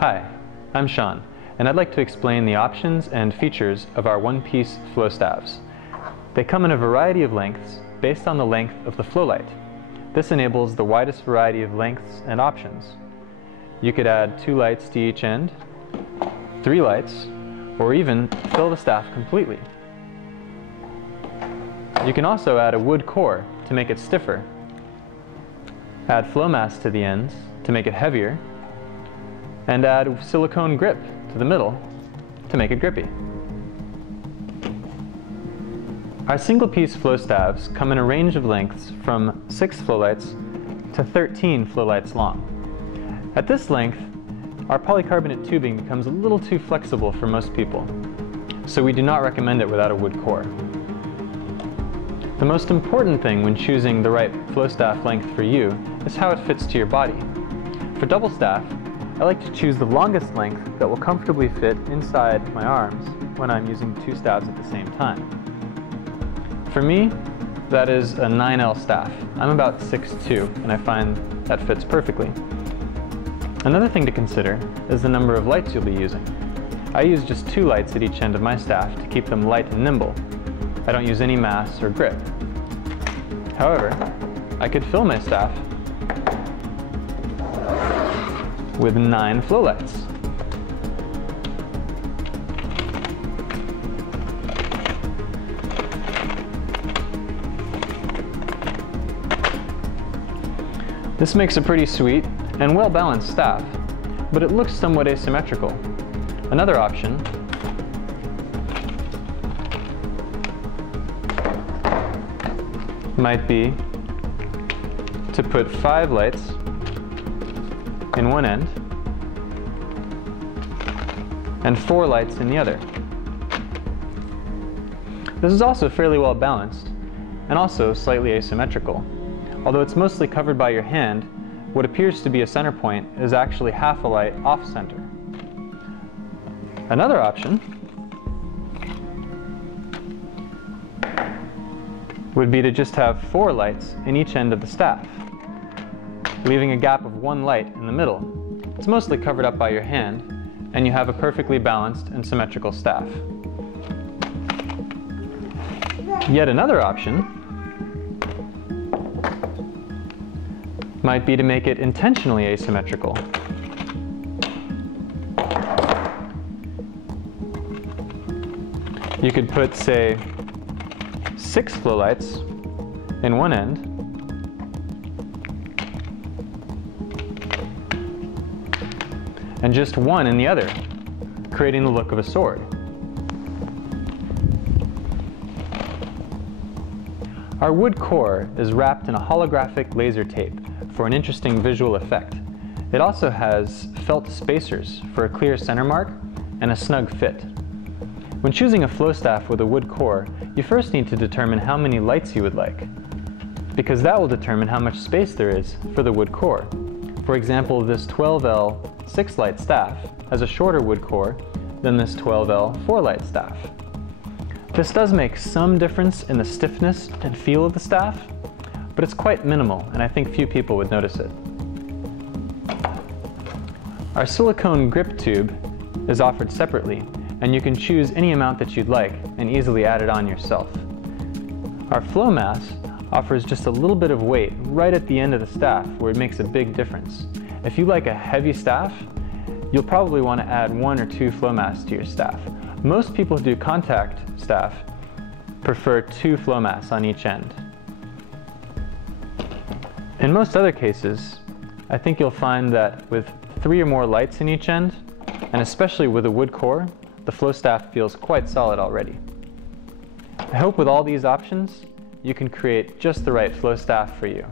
Hi, I'm Sean, and I'd like to explain the options and features of our one-piece flow staffs. They come in a variety of lengths based on the length of the flow light. This enables the widest variety of lengths and options. You could add 2 lights to each end, 3 lights, or even fill the staff completely. You can also add a wood core to make it stiffer, add flow mass to the ends to make it heavier, and add silicone grip to the middle to make it grippy. Our single-piece flow staffs come in a range of lengths from 6 flow lights to 13 flow lights long. At this length, our polycarbonate tubing becomes a little too flexible for most people, so we do not recommend it without a wood core. The most important thing when choosing the right flow staff length for you is how it fits to your body. For double staff, I like to choose the longest length that will comfortably fit inside my arms when I'm using 2 staffs at the same time. For me, that is a 9L staff. I'm about 6'2", and I find that fits perfectly. Another thing to consider is the number of lights you'll be using. I use just 2 lights at each end of my staff to keep them light and nimble. I don't use any mass or grip. However, I could fill my staff with 9 flow lights. This makes a pretty sweet and well-balanced staff, but it looks somewhat asymmetrical. Another option might be to put 5 lights in one end and 4 lights in the other. This is also fairly well balanced and also slightly asymmetrical. Although it's mostly covered by your hand, what appears to be a center point is actually half a light off center. Another option would be to just have 4 lights in each end of the staff, leaving a gap of 1 light in the middle. It's mostly covered up by your hand, and you have a perfectly balanced and symmetrical staff. Yet another option might be to make it intentionally asymmetrical. You could put, say, 6 flow lights in one end and just 1 in the other, creating the look of a sword. Our wood core is wrapped in a holographic laser tape for an interesting visual effect. It also has felt spacers for a clear center mark and a snug fit. When choosing a flow staff with a wood core, you first need to determine how many lights you would like, because that will determine how much space there is for the wood core. For example, this 12L 6-light staff has a shorter wood core than this 12L 4-light staff. This does make some difference in the stiffness and feel of the staff, but it's quite minimal, and I think few people would notice it. Our silicone grip tube is offered separately, and you can choose any amount that you'd like and easily add it on yourself. Our flow mass offers just a little bit of weight right at the end of the staff where it makes a big difference. If you like a heavy staff, you'll probably want to add 1 or 2 flow mass to your staff. Most people who do contact staff prefer 2 flow mass on each end. In most other cases, I think you'll find that with 3 or more lights in each end, and especially with a wood core, the flow staff feels quite solid already. I hope with all these options, you can create just the right flow staff for you.